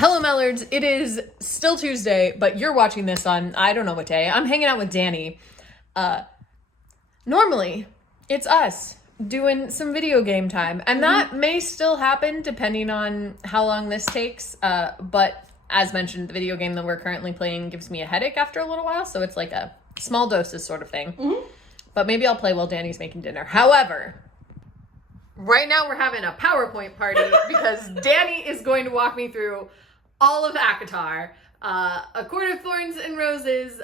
Hello, Mellards. It is still Tuesday, but you're watching this on, I don't know what day. I'm hanging out with Danny. Normally, it's us doing some video game time, and that may still happen depending on how long this takes. But as mentioned, the video game that we're currently playing gives me a headache after a little while, so it's like a small doses sort of thing. But maybe I'll play while Danny's making dinner. However, right now we're having a PowerPoint party because Danny is going to walk me through all of ACOTAR, A Court of Thorns and Roses,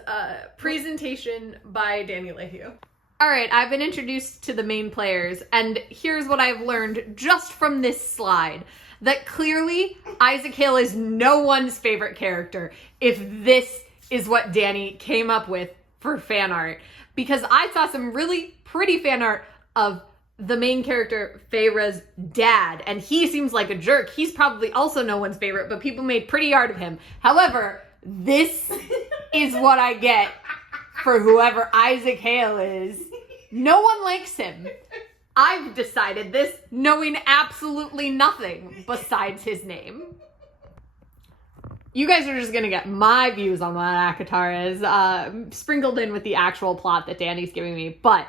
presentation by Danny Lehue. All right, I've been introduced to the main players, and here's what I've learned just from this slide. That clearly, Isaac Hale is no one's favorite character, if this is what Danny came up with for fan art. Because I saw some really pretty fan art of the main character, Feyre's dad, and he seems like a jerk. He's probably also no one's favorite, but people made pretty art of him. However, this is what I get for whoever Isaac Hale is. No one likes him. I've decided this knowing absolutely nothing besides his name. You guys are just gonna get my views on what ACOTAR is, sprinkled in with the actual plot that Danny's giving me. But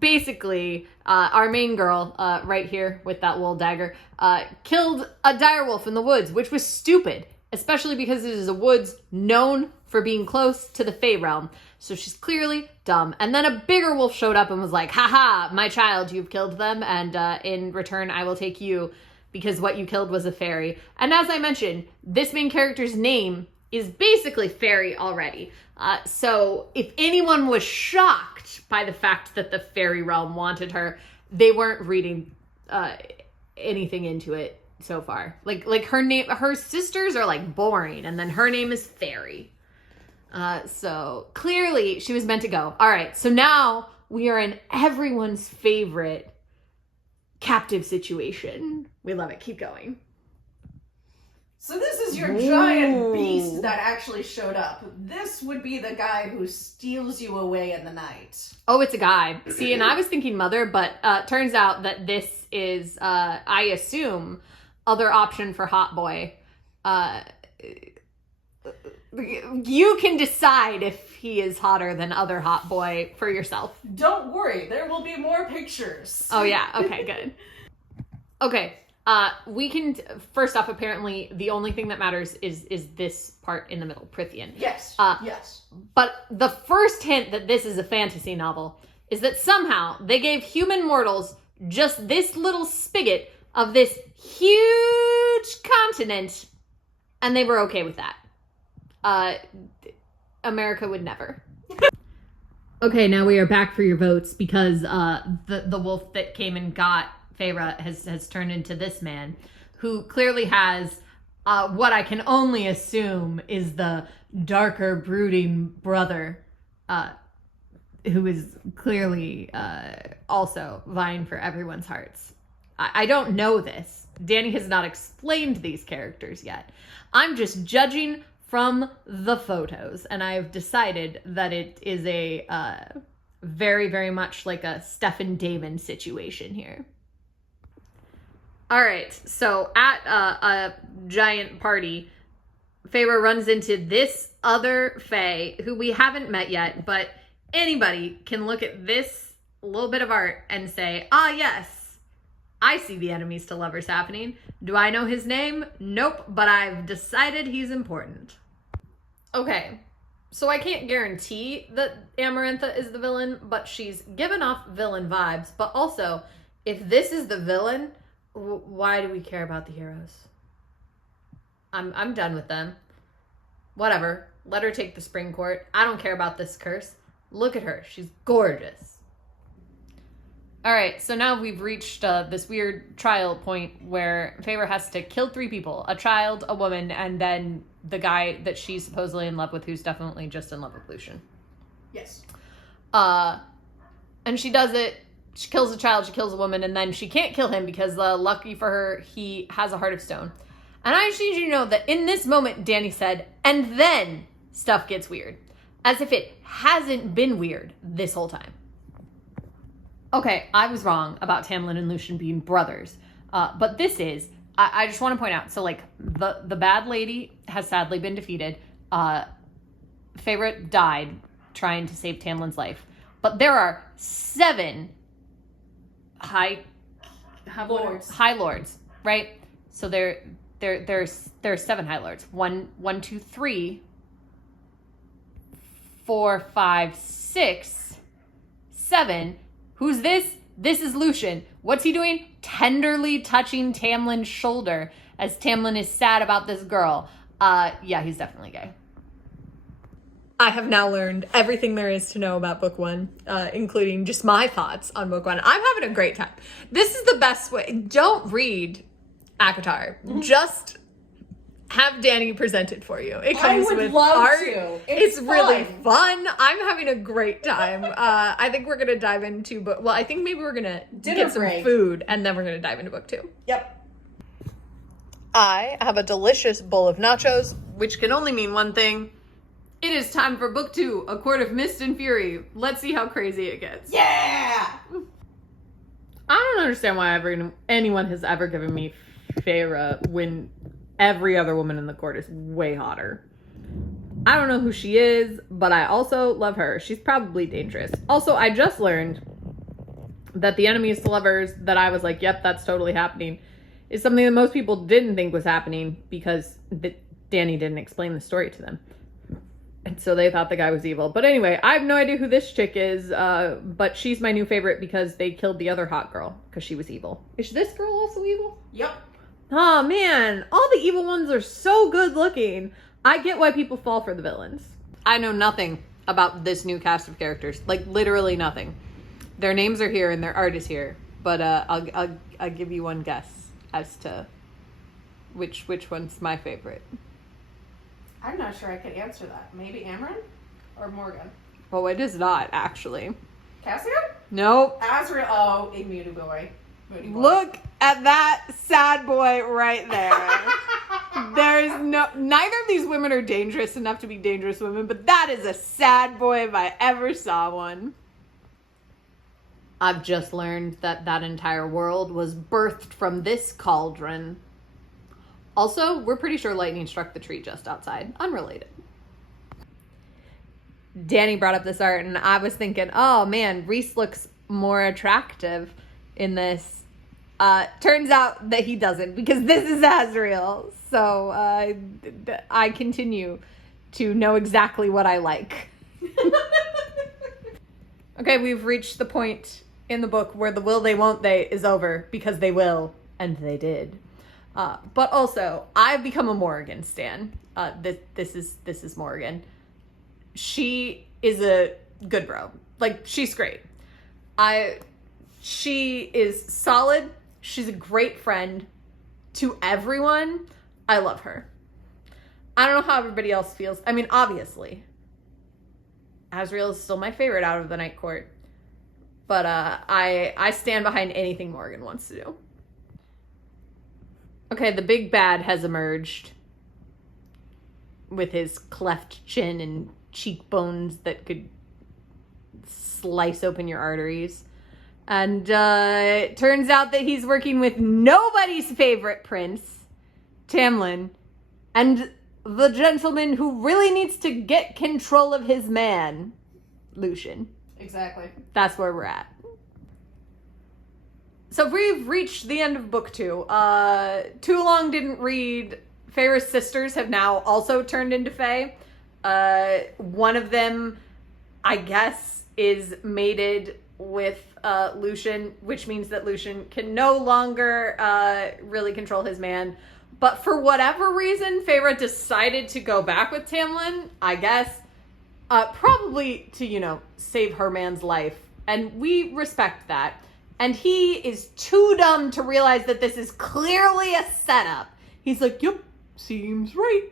basically, our main girl, right here with that wool dagger, killed a direwolf in the woods, which was stupid, especially because it is a woods known for being close to the Fey realm. So she's clearly dumb. And then a bigger wolf showed up and was like, haha, my child, you've killed them, and in return I will take you because what you killed was a fairy. And as I mentioned, this main character's name is basically fairy already. So if anyone was shocked by the fact that the fairy realm wanted her, they weren't reading anything into it so far. Like her name, her sisters are like boring, and then her name is Fairy. So clearly she was meant to go. All right, so now we are in everyone's favorite captive situation. We love it. Keep going. So this is your giant beast that actually showed up. This would be the guy who steals you away in the night. Oh, it's a guy. See, and I was thinking mother, but turns out that this is, I assume, other option for hot boy. You can decide if he is hotter than other hot boy for yourself. Don't worry, there will be more pictures. Oh yeah, okay, good. Okay, we can, first off, apparently the only thing that matters is this part in the middle, Prithian. Yes, yes. But the first hint that this is a fantasy novel is that somehow they gave human mortals just this little spigot of this huge continent, and they were okay with that. America would never. Okay, now we are back for your votes because the wolf that came and got Feyre has turned into this man, who clearly has what I can only assume is the darker, brooding brother, who is clearly also vying for everyone's hearts. I don't know this. Danny has not explained these characters yet. I'm just judging from the photos, and I've decided that it is a very, very much like a Stefan Damon situation here. All right, so at a giant party, Feyre runs into this other Fae who we haven't met yet, but anybody can look at this little bit of art and say, ah, yes, I see the enemies to lovers happening. Do I know his name? Nope, but I've decided he's important. Okay, so I can't guarantee that Amarantha is the villain, but she's given off villain vibes. But also, if this is the villain, why do we care about the heroes? I'm done with them. Whatever, let her take the spring court. I don't care about this curse. Look at her, she's gorgeous. All right, so now we've reached this weird trial point where Feyre has to kill 3 people, a child, a woman, and then the guy that she's supposedly in love with, who's definitely just in love with Lucian. Yes. And she does it. She kills a child, she kills a woman, and then she can't kill him because, lucky for her, he has a heart of stone. And I just need you to know that in this moment, Danny said, and then stuff gets weird. As if it hasn't been weird this whole time. Okay, I was wrong about Tamlin and Lucian being brothers, but this is I just want to point out, so like the bad lady has sadly been defeated. Feyre died trying to save Tamlin's life, but there are 7 high lords, right? So there's 7 high lords. 1, 2, 3, 4, 5, 6, 7. Who's this? This is Lucien. What's he doing? Tenderly touching Tamlin's shoulder as Tamlin is sad about this girl. Yeah, he's definitely gay. I have now learned everything there is to know about book 1, including just my thoughts on book 1. I'm having a great time. This is the best way. Don't read ACOTAR. Just have Dani present it for you. It comes with art. It's really fun. I'm having a great time. I think we're gonna dive into I think maybe we're gonna get some food and then we're gonna dive into book 2. Yep. I have a delicious bowl of nachos, which can only mean one thing. It is time for book 2, A Court of Mist and Fury. Let's see how crazy it gets. Yeah! I don't understand why anyone has ever given me Feyre when every other woman in the court is way hotter. I don't know who she is, but I also love her. She's probably dangerous. Also, I just learned that the enemies to lovers that I was like, yep, that's totally happening, is something that most people didn't think was happening because Dani didn't explain the story to them. And so they thought the guy was evil. But anyway, I have no idea who this chick is, but she's my new favorite because they killed the other hot girl because she was evil. Is this girl also evil? Yep. Oh man, all the evil ones are so good looking. I get why people fall for the villains. I know nothing about this new cast of characters, like literally nothing. Their names are here and their art is here, but I'll give you one guess as to which one's my favorite. I'm not sure I could answer that. Maybe Amryn or Morgan? Oh, it is not, actually. Cassian? Nope. Azriel. Oh, a Moody boy. Moody boy. Look at that sad boy right there. There's neither of these women are dangerous enough to be dangerous women, but that is a sad boy if I ever saw one. I've just learned that entire world was birthed from this cauldron. Also, we're pretty sure lightning struck the tree just outside. Unrelated. Dani brought up this art, and I was thinking, oh man, Rhys looks more attractive in this. Turns out that he doesn't, because this is Azriel. So I continue to know exactly what I like. Okay, we've reached the point in the book where the will they won't they is over, because they will, and they did. But also, I've become a Morgan stan. This is Morgan. She is a good bro. Like, she's great. She is solid. She's a great friend to everyone. I love her. I don't know how everybody else feels. I mean, obviously, Azriel is still my favorite out of the Night Court. But I stand behind anything Morgan wants to do. Okay, the big bad has emerged with his cleft chin and cheekbones that could slice open your arteries. And it turns out that he's working with nobody's favorite prince, Tamlin, and the gentleman who really needs to get control of his man, Lucien. Exactly. That's where we're at. So we've reached the end of book 2. Too Long Didn't Read. Feyre's sisters have now also turned into Fae. One of them, I guess, is mated with Lucien, which means that Lucien can no longer really control his man. But for whatever reason, Feyre decided to go back with Tamlin, I guess. Probably to, save her man's life. And we respect that. And he is too dumb to realize that this is clearly a setup. He's like, yep, seems right.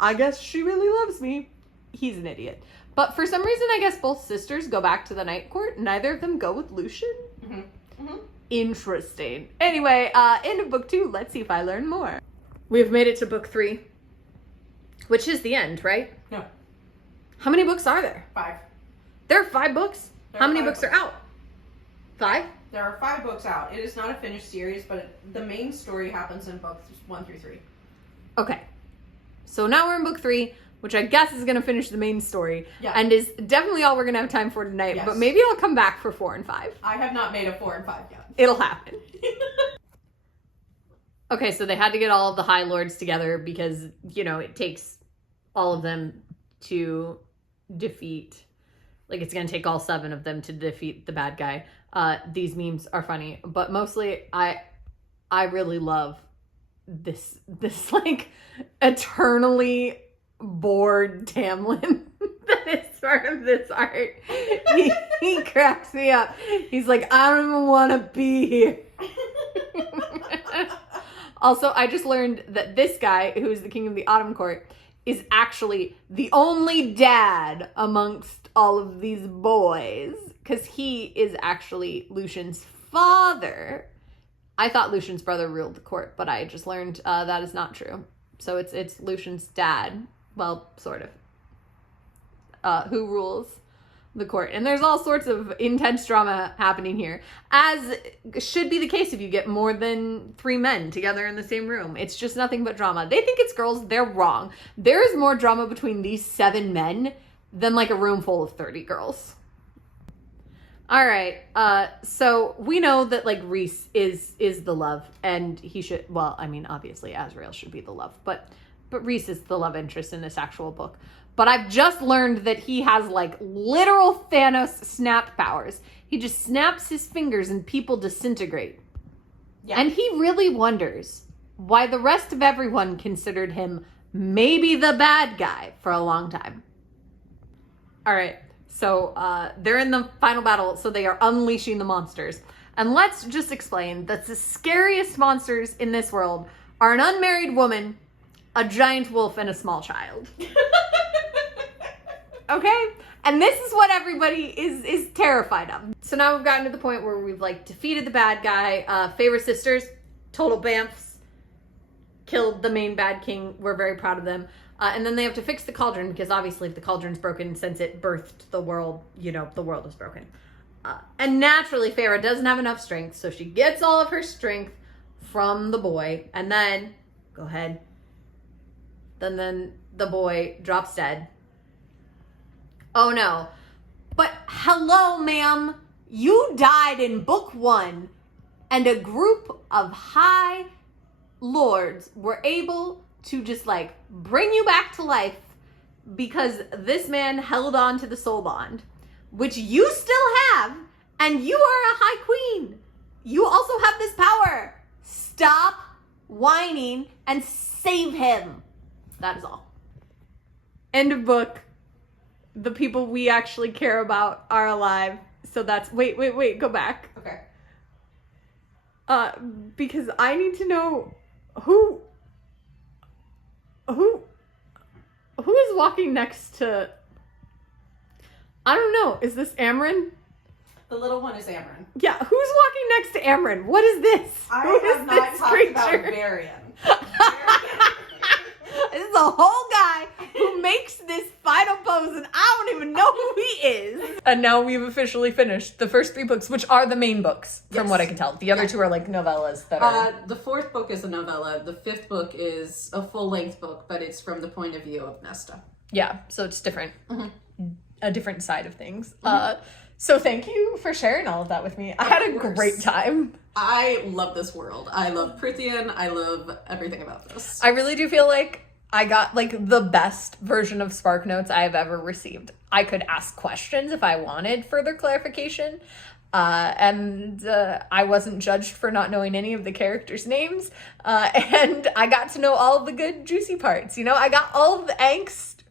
I guess she really loves me. He's an idiot. But for some reason, I guess both sisters go back to the Night Court. Neither of them go with Lucien. Mm-hmm. Mm-hmm. Interesting. Anyway, end of book 2. Let's see if I learn more. We've made it to book 3, which is the end, right? No. How many books are there? 5. There are 5 books? How many books are out? 5? There are 5 books out. It is not a finished series, but the main story happens in books 1 through 3. Okay. So now we're in book 3, which I guess is going to finish the main story. Yeah. And is definitely all we're going to have time for tonight. Yes. But maybe I'll come back for 4 and 5. I have not made a 4 and 5 yet. It'll happen. Okay, so they had to get all of the High Lords together because, you know, it takes all of them to defeat... Like, it's going to take all 7 of them to defeat the bad guy. These memes are funny. But mostly, I really love this like, eternally bored Tamlin that is part of this art. He cracks me up. He's like, I don't even want to be here. Also, I just learned that this guy, who is the king of the Autumn Court, is actually the only dad amongst all of these boys, because he is actually Lucian's father. I thought Lucian's brother ruled the court, but I just learned that is not true. So it's Lucian's dad, well, sort of, who rules the court. And there's all sorts of intense drama happening here, as should be the case if you get more than 3 men together in the same room. It's just nothing but drama. They think it's girls. They're wrong. There is more drama between these 7 men than like a room full of 30 girls. All right. So we know that like Rhys is the love, and he should, well, I mean, obviously Azrael should be the love, but Rhys is the love interest in this actual book. But I've just learned that he has like literal Thanos snap powers. He just snaps his fingers and people disintegrate. Yeah. And he really wonders why the rest of everyone considered him maybe the bad guy for a long time. All right. So they're in the final battle, so they are unleashing the monsters. And let's just explain that the scariest monsters in this world are an unmarried woman, a giant wolf, and a small child. Okay? And this is what everybody is terrified of. So now we've gotten to the point where we've like defeated the bad guy. Feyre sisters, total bamfs, killed the main bad king. We're very proud of them. And then they have to fix the cauldron, because obviously if the cauldron's broken, since it birthed the world, you know, the world is broken. And naturally, Feyre doesn't have enough strength, so she gets all of her strength from the boy. And then, go ahead. Then the boy drops dead. Oh no. But hello, ma'am. You died in book 1, and a group of high lords were able to just like bring you back to life because this man held on to the soul bond, which you still have, and you are a high queen. You also have this power. Stop whining and save him. That is all. End of book. The people we actually care about are alive. So that's, wait, go back. Okay. Because I need to know who is walking next to, I don't know, is this Amryn? The little one is Amryn. Yeah, who's walking next to Amryn? What is this? I have not talked about Varian. This is a whole guy who makes this final pose, and I don't even know who he is. And now we've officially finished the first 3 books, which are the main books, from what I can tell. The other 2 are like novellas that are... The 4th book is a novella. The 5th book is a full-length book, but it's from the point of view of Nesta. Yeah, so it's different. Mm-hmm. A different side of things. Mm-hmm. So thank you for sharing all of that with me. I had a great time. I love this world. I love Prithian. I love everything about this. I really do feel like I got like the best version of Spark Notes I have ever received. I could ask questions if I wanted further clarification. And I wasn't judged for not knowing any of the characters' names. And I got to know all of the good juicy parts. You know, I got all of the angst,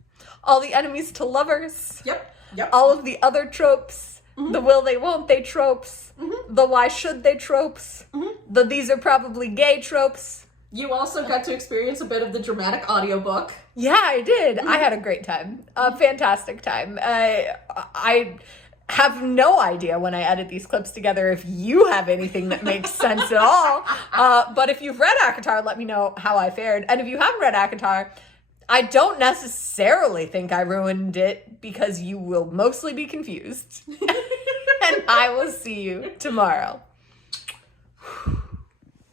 all the enemies to lovers. Yep. All of the other tropes. Mm-hmm. The will they won't they tropes. Mm-hmm. The why should they tropes. Mm-hmm. The these are probably gay tropes. You also got to experience a bit of the dramatic audiobook. Yeah, I did. I had a great time. A fantastic time. I have no idea when I edit these clips together if you have anything that makes sense at all. But if you've read ACOTAR, let me know how I fared. And if you haven't read ACOTAR, I don't necessarily think I ruined it, because you will mostly be confused. And I will see you tomorrow.